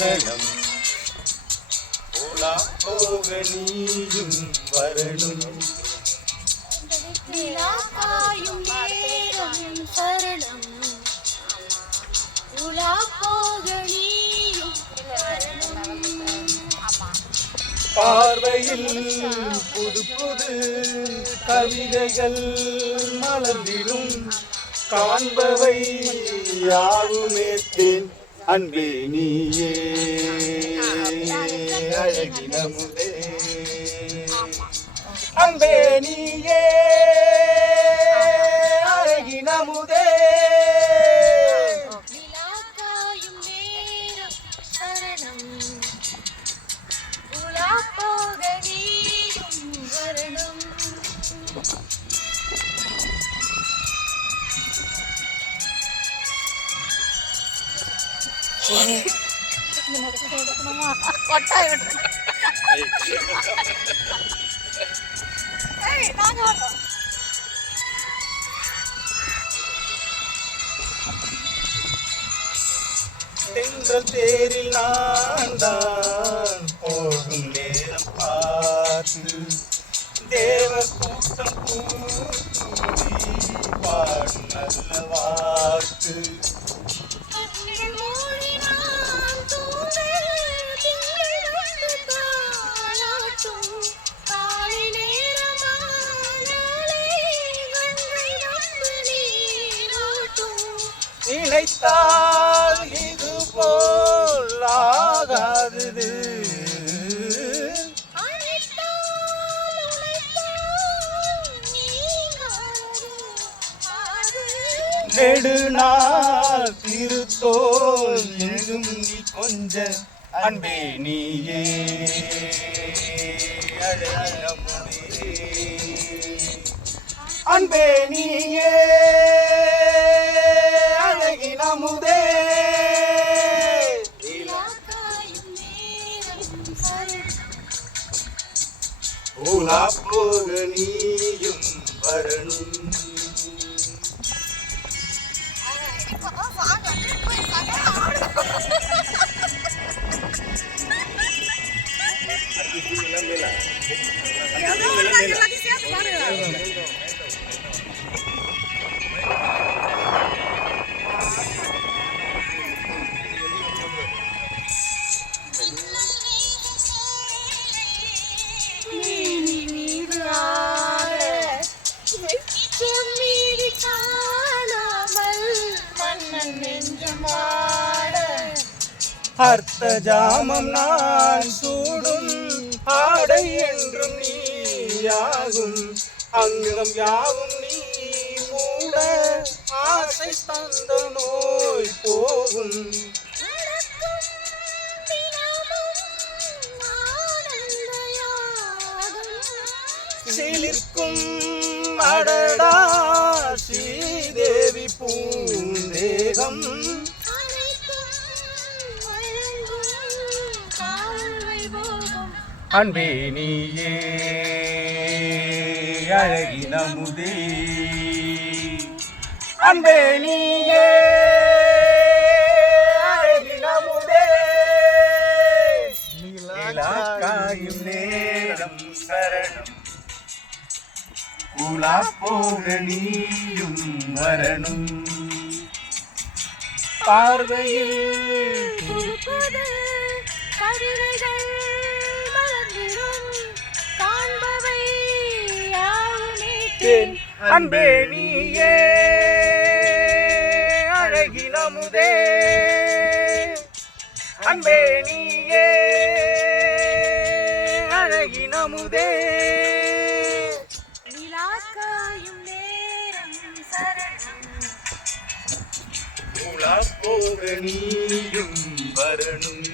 சரணம். உலா போக நீயும் வரணும். நிலாக்காயும் நேரம் சரணம். உலா போக நீயும் வரணும். பார்வையில் புது புது கவிதைகள் மலர்ந்திடும். காண்பவை யாவுமேத்தேன் அன்பே நீயே அழகினமுதே. அன்பே நீயே அழகினமுதே. நிலாக்காயும் நேரம் சரணம். உலா போக நீயும் வரணும். தென்றல் தேரில் நான் தான் போகும் நேரம் பார்த்து தேவ கூட்டம் கூடி பாடும் நல்ல வாக்கு. நினைத்தால் இது போல் ஆகாதது. நெடுநாள் திருத்தோல் எங்கும் நீ கொஞ்ச அன்பே நீயே அழகினமுதே. அன்பே நீயே அழகினமுதே. உலா போக நீயும் வரணும். அர்த்த ஜாமம் நான் சூடும் ஆடை என்றும் நீயாகும். அங்கம் யாவும் நீ மூட ஆசை தந்த நோய் போகும். சிலிர்க்கும் அடடா ஸ்ரீதேவி பூந்தேகம். அன்பே நீயே அழகினமுதே. அன்பே நீயே அழகினமுதே. நிலாக்காயும் நேரம் சரணம். உலா போக நீயும் வரணும். பார்வையில் கவிதைகள் மலர்ந்திடும். காண்பவை யாவுமேத்தேன் அன்பே நீயே அழகினமுதே. அன்பே நீயே அழகினமுதே. நிலாக்காயும் நேரம் சரணம். உலா போக நீயும் வரணும்.